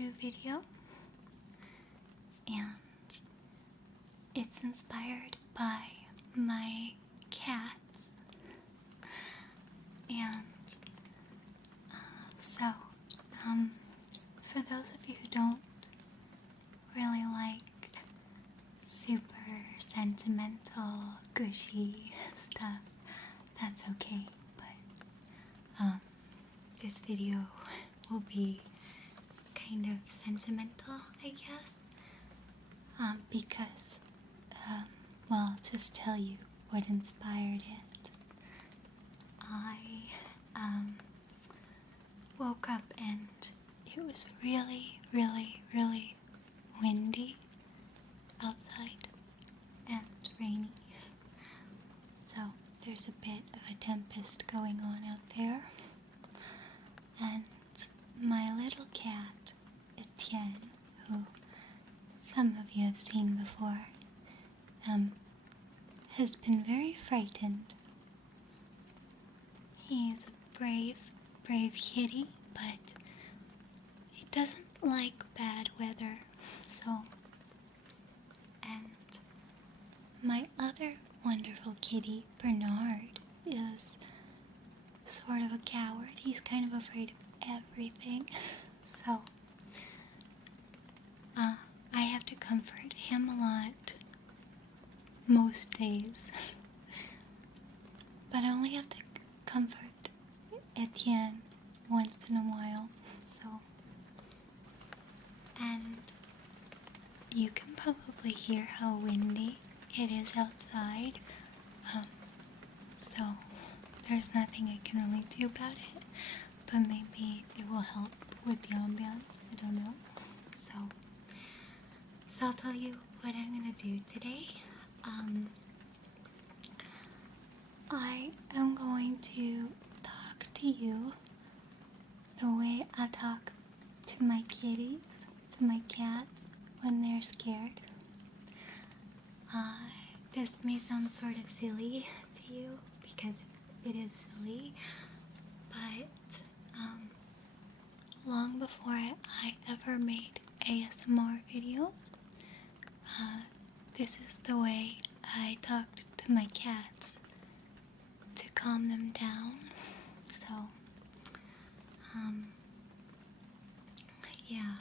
true video, and it's inspired by my cats. And so, for those of you who don't really like super sentimental, gushy stuff, that's okay, but this video will be kind of sentimental, I guess, because, well, I'll just tell you what inspired it. I woke up and it was really, really, really windy outside and rainy. So there's a bit of a tempest going on out there. And my little cat, Etienne, who some of you have seen before, has been very frightened. He's a brave, brave kitty, but he doesn't like bad weather, so. And my other wonderful kitty, Bernard, is sort of a coward. He's kind of afraid of everything, so I have to comfort him a lot most days, but I only have to comfort Etienne once in a while, so. And you can probably hear how windy it is outside, so there's nothing I can really do about it, but maybe it will help with the ambiance, I don't know. So I'll tell you what I'm gonna do today. I am going to talk to you the way I talk to my kitties, to my cats when they're scared. This may sound sort of silly to you because it is silly, but long before I ever made ASMR videos, this is the way I talked to my cats to calm them down. So, yeah.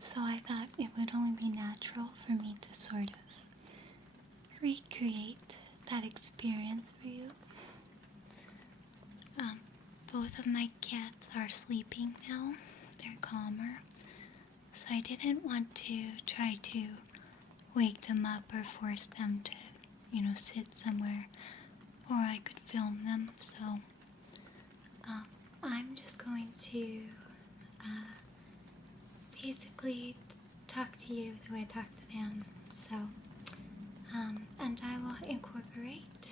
So I thought it would only be natural for me to sort of recreate that experience for you. Both of my cats are sleeping now. They're calmer. So I didn't want to try to wake them up or force them to, sit somewhere, or I could film them. So I'm just going to basically talk to you the way I talk to them. So, and I will incorporate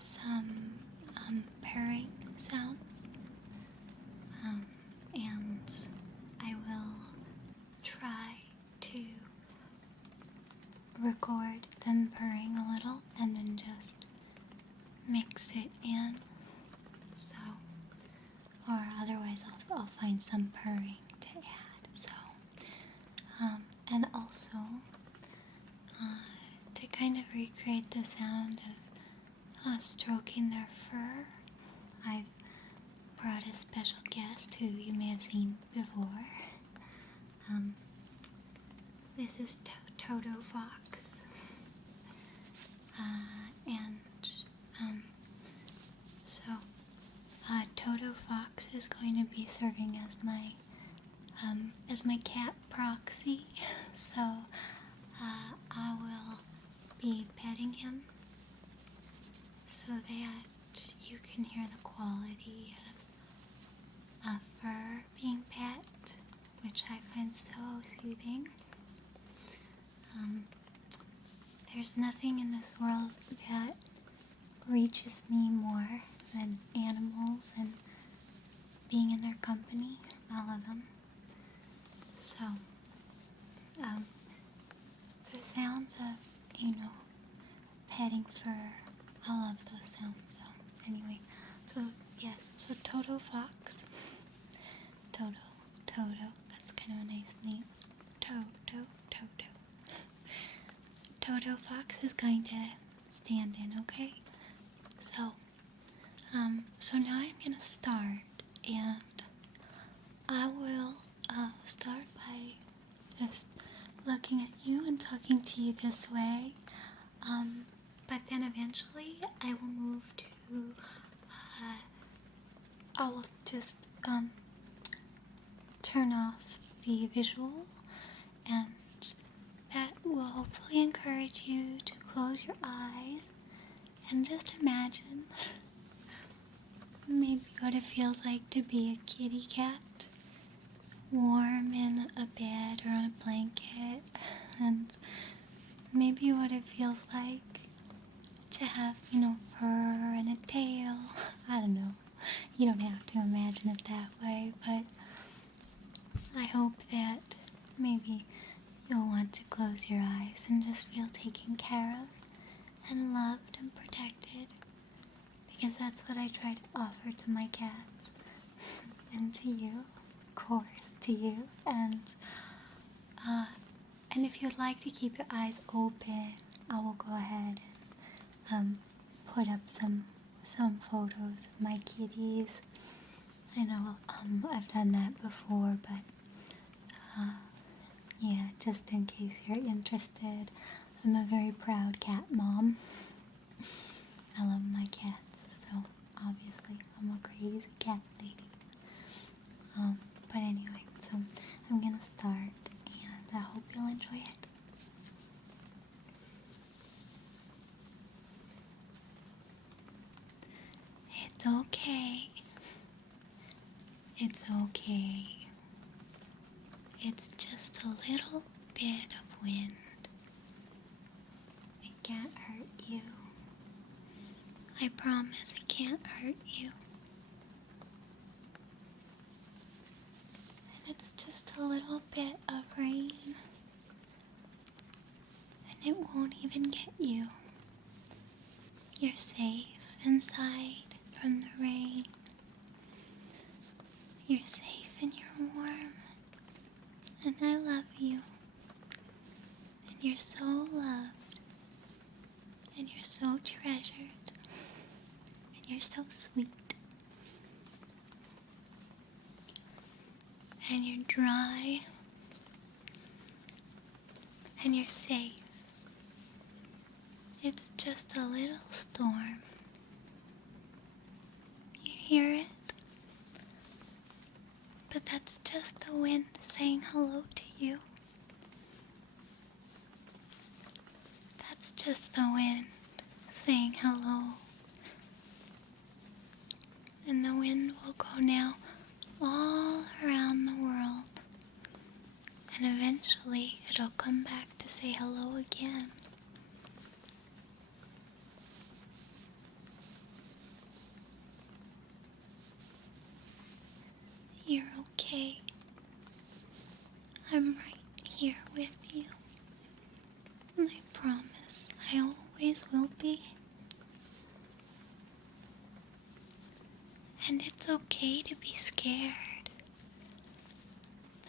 some purring sounds, and I will try to record them purring a little and then just mix it in. So, or otherwise I'll find some purring to add. So, and also to kind of recreate the sound of stroking their fur, I've brought a special guest who you may have seen before. This is Toto Fox, Toto Fox is going to be serving as my cat proxy. So I will be petting him so that you can hear the quality of fur being pet, which I find so soothing. There's nothing in this world that reaches me more than animals and being in their company. I love them. So, the sounds of, petting fur, I love those sounds. So, anyway, so yes, so Toto Fox, Toto Toto. That's kind of a nice name. Toto. Toto Fox is going to stand in, okay? So now I'm gonna start, and I will start by just looking at you and talking to you this way. But then eventually I will move to, I will just turn off the visual, and that will hopefully encourage you to close your eyes and just imagine maybe what it feels like to be a kitty cat, warm in a bed or on a blanket, and maybe what it feels like to have, fur and a tail. I don't know. You don't have to imagine it that way, but I hope that maybe you'll want to close your eyes and just feel taken care of and loved and protected, because that's what I try to offer to my cats and to you, of course, to you. And if you'd like to keep your eyes open, I will go ahead and put up some photos of my kitties. I know I've done that before, but yeah, just in case you're interested. I'm a very proud cat mom. I love my cats, so obviously I'm a crazy cat lady. But anyway, so I'm gonna start, and I hope you'll enjoy it. It's okay. It's okay. It's just a little bit of wind. It can't hurt you. I promise it can't hurt you. And it's just a little bit of rain. And it won't even get you. You're safe inside from the rain. You're safe and you're warm. And I love you. And you're so loved. And you're so treasured. And you're so sweet. And you're dry. And you're safe. It's just a little storm. You hear it? But that's just the wind saying hello to you. That's just the wind saying hello. And the wind will go now all around the world. And eventually it'll come back to say hello again. You're okay. I'm right here with you. And I promise I always will be. And it's okay to be scared.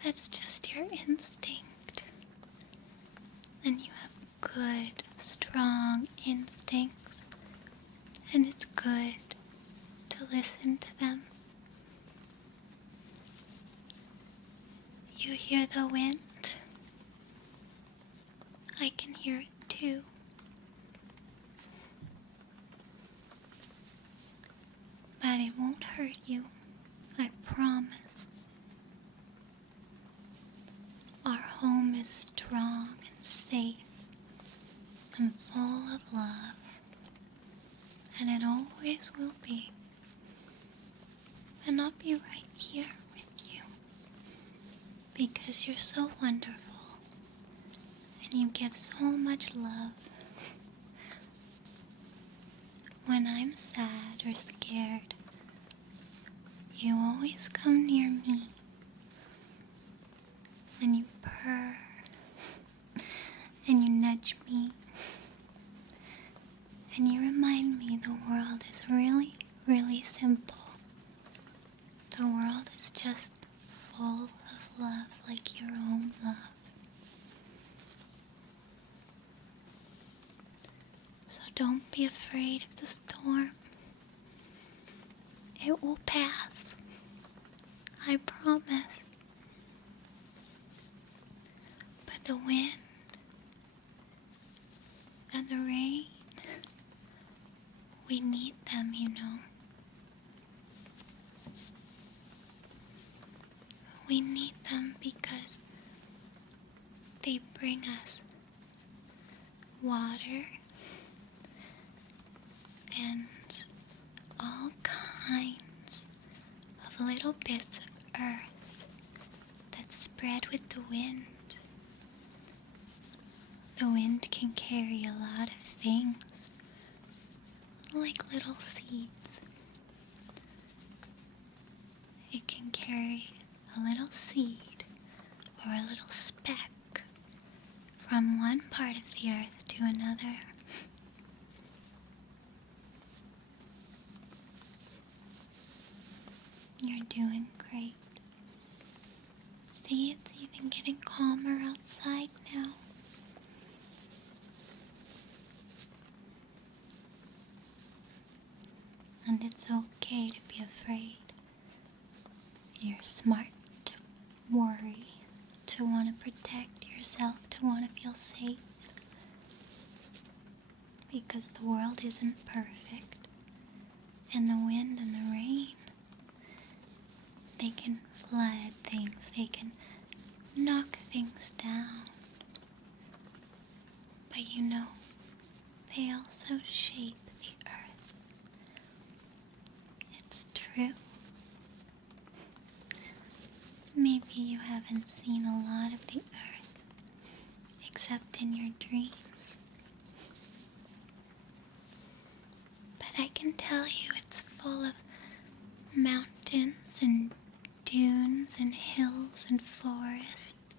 That's just your instinct. And you have good, strong instincts. And it's good to listen to them. You hear the wind? I can hear it too. But it won't hurt you, I promise. Our home is strong and safe and full of love, and it always will be. And I'll be right here with you, because you're so wonderful, and you give so much love. When I'm sad or scared, you always come near me, and you purr, and you nudge me, and you remind me the world is really, really simple. The world is just full of love like your own love. So don't be afraid of the storm. It will pass. I promise. But the wind and the rain, we need them, you know. We need them because they bring us water and all kinds of little bits of earth that spread with the wind. The wind can carry a lot of things, like little seeds. It can carry a little seed or a little speck from one part of the earth to another. You're doing great. See, it's even getting calmer outside now. And it's okay to be afraid. You're smart to worry, to want to protect yourself, to want to feel safe. Because the world isn't perfect. And the wind and the rain, they can flood things, they can knock things down. But you know, they also shape the earth. It's true. Maybe you haven't seen a lot of the earth, except in your dreams. But I can tell you it's full of mountains and dunes and hills and forests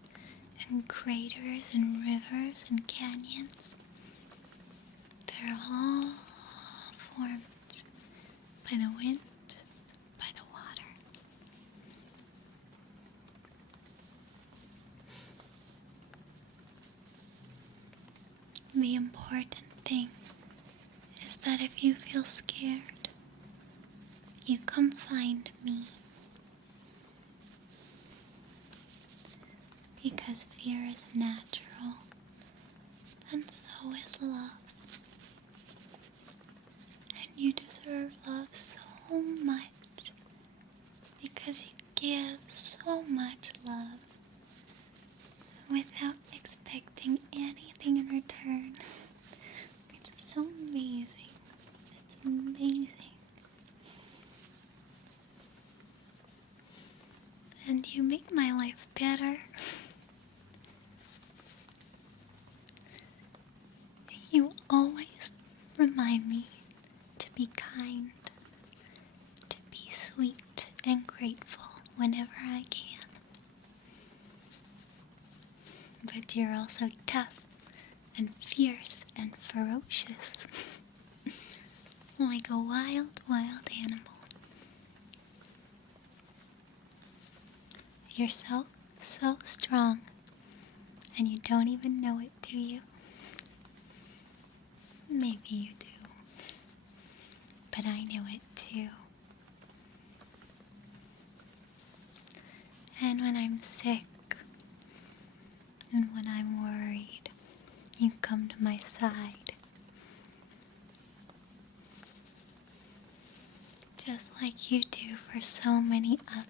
and craters and rivers and canyons. They're all formed by the wind, by the water. The important thing is that if you feel scared, you come find me. Because fear is natural, and so is love. And you deserve love so much, because you give so much love without expecting anything in return. It's so amazing. It's amazing. And you make my life better. You always remind me to be kind, to be sweet and grateful whenever I can. But you're also tough and fierce and ferocious, like a wild, wild animal. You're so strong, and you don't even know it, do you? Maybe you do, but I know it too. And when I'm sick, and when I'm worried, you come to my side. Just like you do for so many others.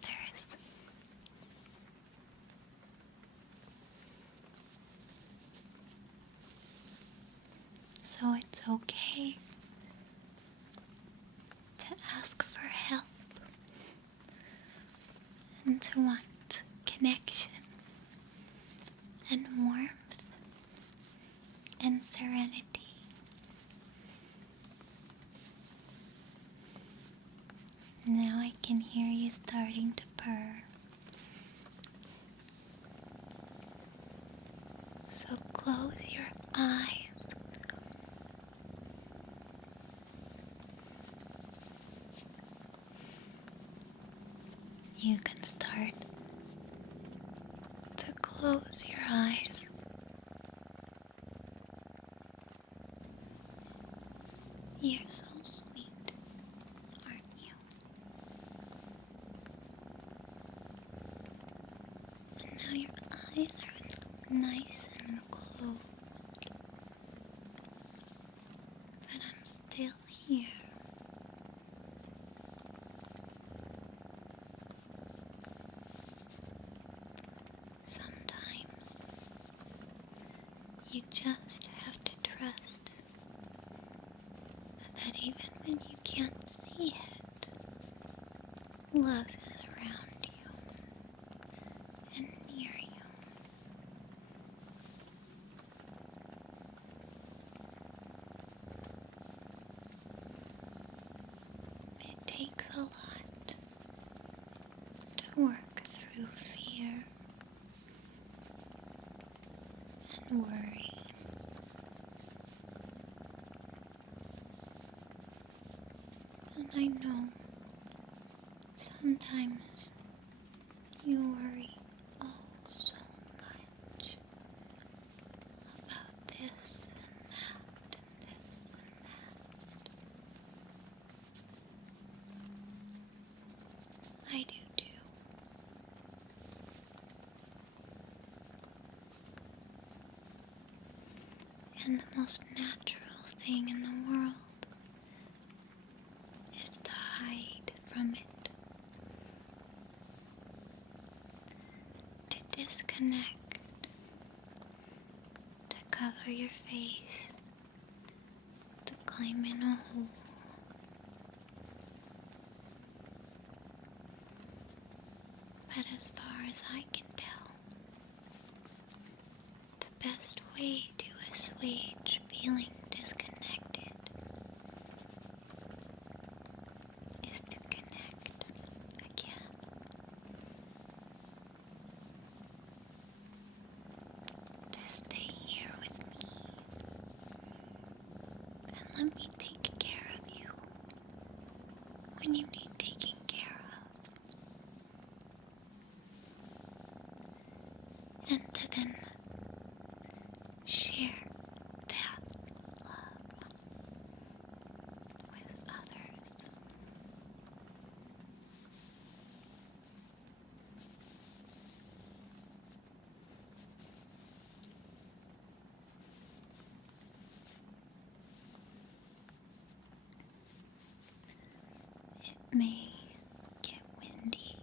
So it's okay to ask for help and to want connection and warmth and serenity. Now I can hear you starting to purr. So close your eyes. You can start You're so sweet, aren't you? And now your eyes are nice and closed. But I'm still here. Sometimes you just have to trust that even when you can't see it, love is around you and near you. It takes a lot to work through fear and worry. And I know sometimes you worry oh so much about this and that and this and that. I do too. And the most natural thing in the world is to hide from it, to disconnect, to cover your face, to climb in a hole. But as far as I can tell, the best way to assuage feeling disconnected is to connect again. To stay here with me and let me take care of you when you need taking care of. And to then share that love with others. It may get windy,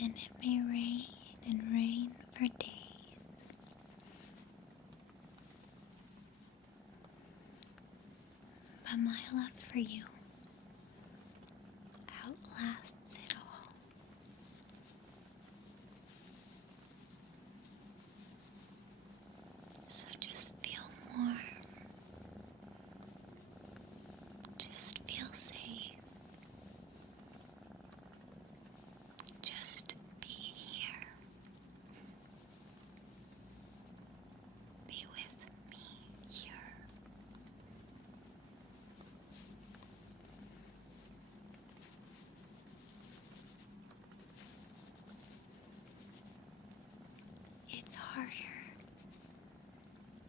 and it may rain and rain for days. But my love for you outlasts it all. So just feel warm. Just feel safe. Just be here. Be with me here. It's harder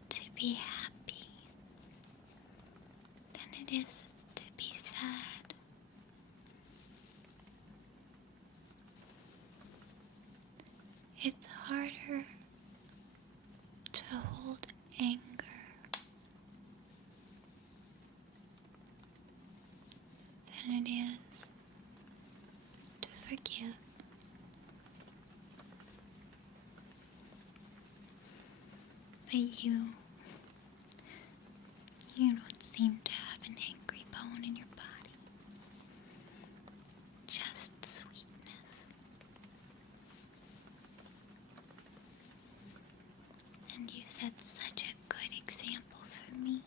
to be happy than it is to be sad. It's harder to hold anger than it is to forgive. But you don't seem to have an angry bone in your body. Just sweetness. And you set such a good example for me.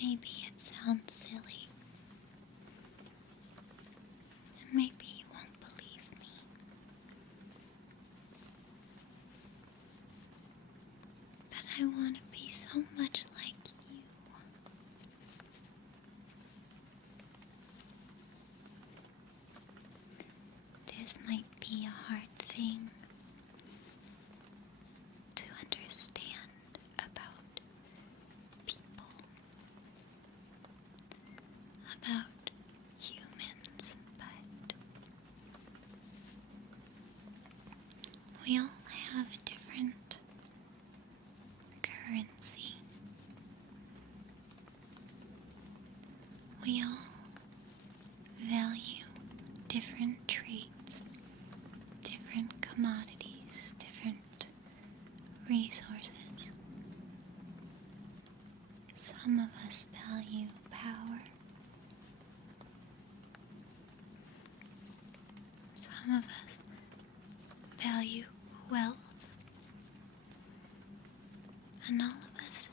Maybe it sounds silly. And maybe you won't believe me. But I want to be so much like you. This might be a hard thing we all have a different currency. We all value different traits, different commodities, different resources. Some of us value power. Some of us value wealth. And all of us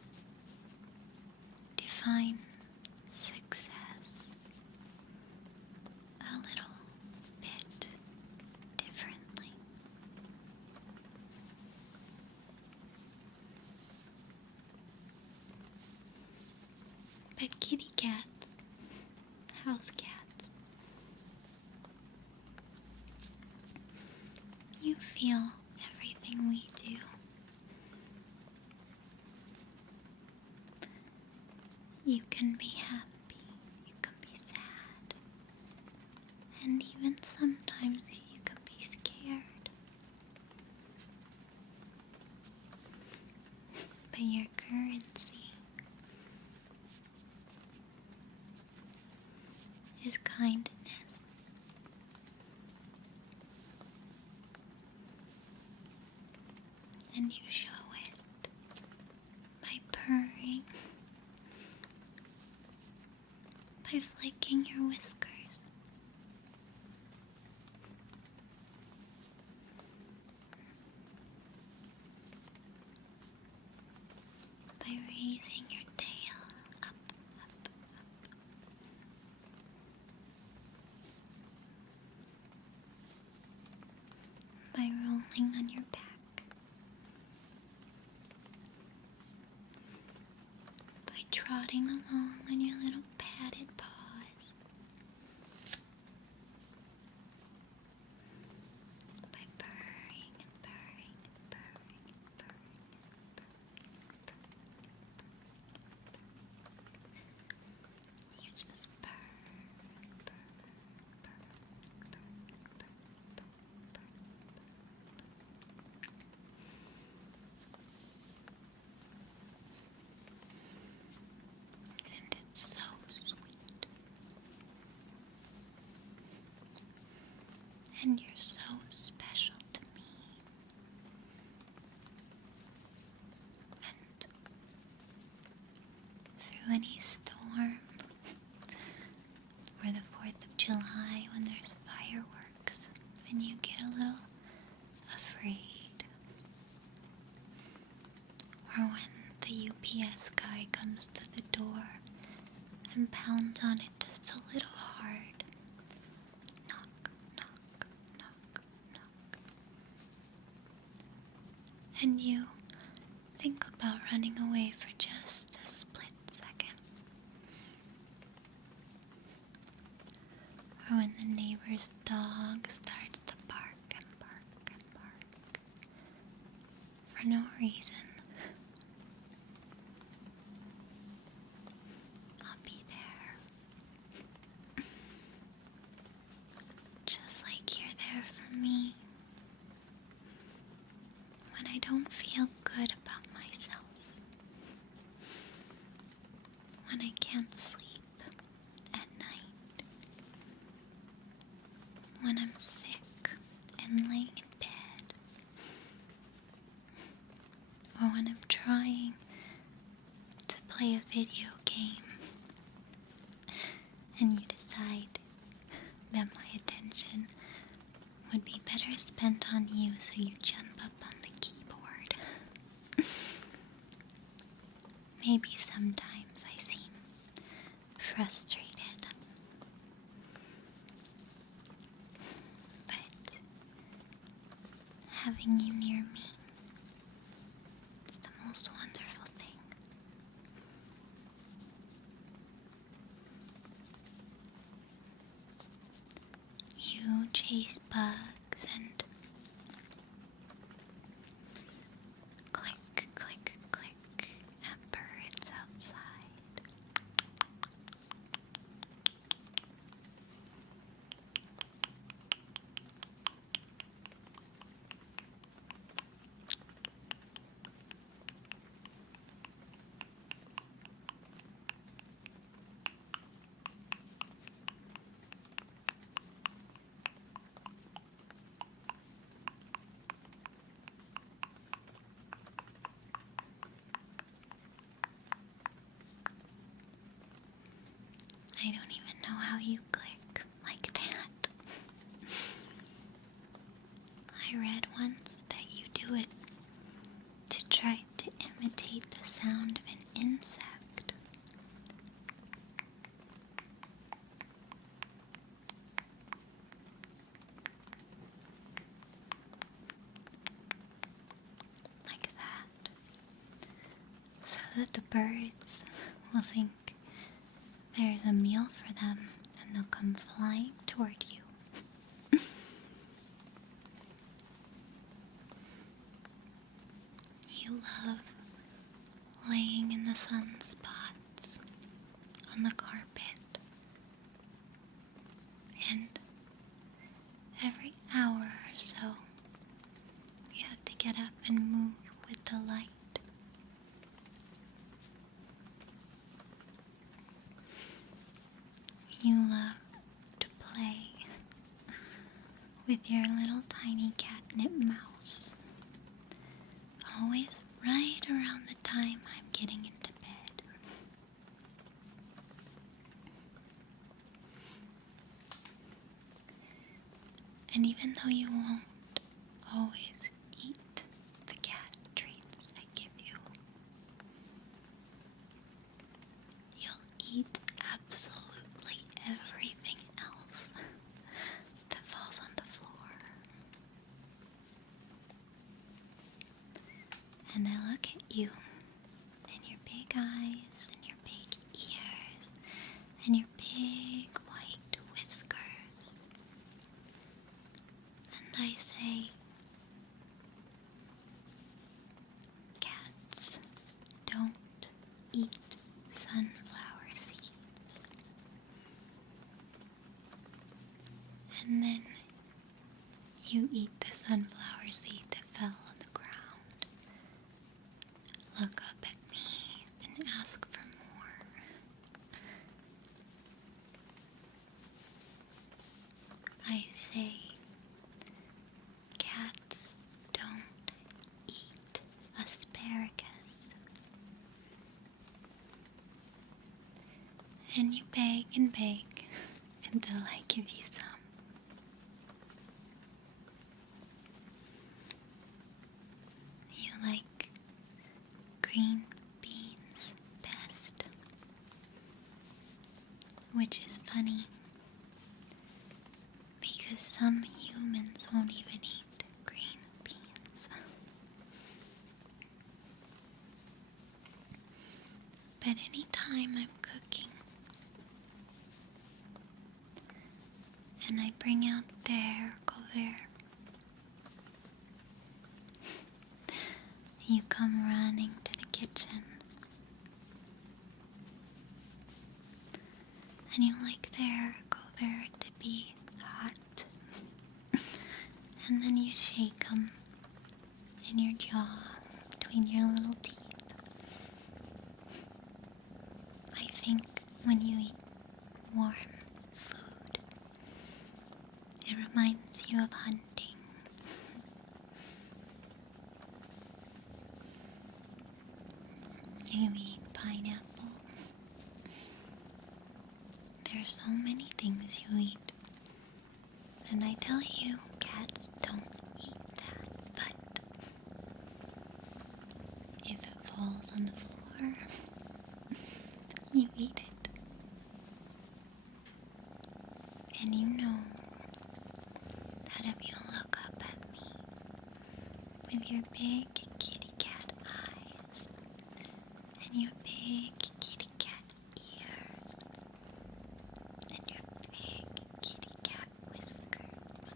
define success a little bit differently. But kitty cats, house cats, you feel everything we do. You can be happy, you can be sad, and even sometimes you can be scared. But your currency is kindness. And you show it by purring, by flicking your whiskers, by raising your tail up, up, up, by rolling on your back, by trotting along on your little padded paws, by purring and purring and purring and purring and purring. You just purr, purr, purr, purr, purr, purr, purr. And it's so sweet. And you're so special to me. And through any storm, or the 4th of July when there's fireworks, and you get a little afraid, or when the UPS guy comes to the door and pounds on it just a little hard, knock, knock, knock, knock, and you think about running away for just a split second, or when the neighbor's dog starts to bark and bark and bark for no reason, I'll be there. Just like you're there for me when I don't feel good about myself, when I can't sleep at night, when I'm sick and laying in bed, or when I'm trying to play a video game and you decide that my attention would be better spent on you, so you jump up on the keyboard. Maybe sometimes I seem frustrated, but having you near me is the most wonderful thing. You chase bugs and click, click, click at birds outside. how you click like that. I read once that you do it to try to imitate the sound of an insect. Like that. So that the birds will think there's a meal for them and they'll come flying toward you. You love laying in the sunspots on the carpet, and every hour or so you have to get up and move with the light. You love to play with your little tiny catnip mouse, always right around the time I'm getting into bed. And even though you won't always eat the cat treats I give you, you'll eat absolutely everything else that falls on the floor. And I look at you and your big eyes and your big ears and your big white whiskers, and I say, cats don't eat sunflower seeds. And then you eat the sunflower seed that fell on the ground, look up at me and ask for more. I say, cats don't eat asparagus. And you beg and beg until I give you some. You like green beans best, which is funny because some humans won't even eat green beans. But anytime I'm cooking and I bring out their cover, you come running to the kitchen and you like their cover to be hot, and then you shake them in your jaw between your little teeth. I think when you eat warm food, it reminds you of hunting. You eat pineapple. There's so many things you eat. And I tell you, cats don't eat that, but if it falls on the floor, you eat it. And you know that if you look up at me with your big kitty cat eyes and your big kitty cat ears and your big kitty cat whiskers,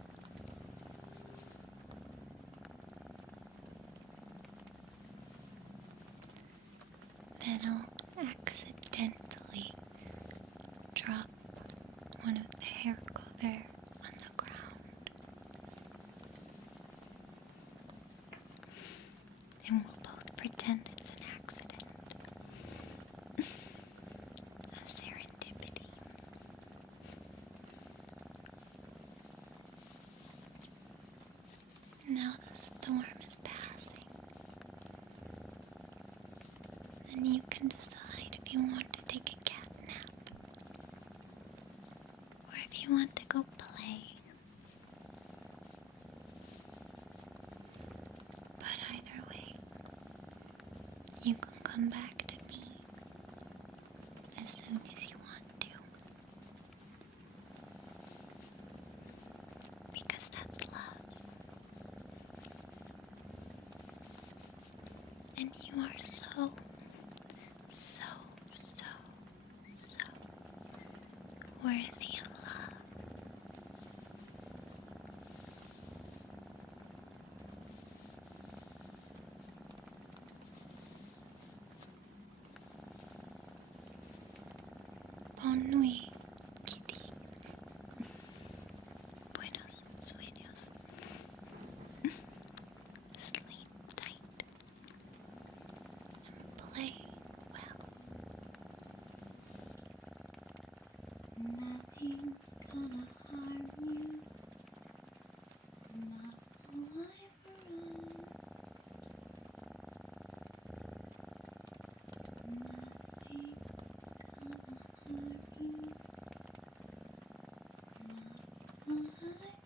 then I'll accidentally drop one of the hair cover on the ground, and we'll both pretend it's an accident, a serendipity. Now the storm is passing, and you can decide if you want to take a cat nap. You can come back to me as soon as you want to. Because that's love. And you are so, so, so, so worthy of love. Bonne nuit, kitty. Buenos sueños. Sleep tight and play well. Nothing's gonna harm you. Not while I run. Nothing's gonna harm you. Not while I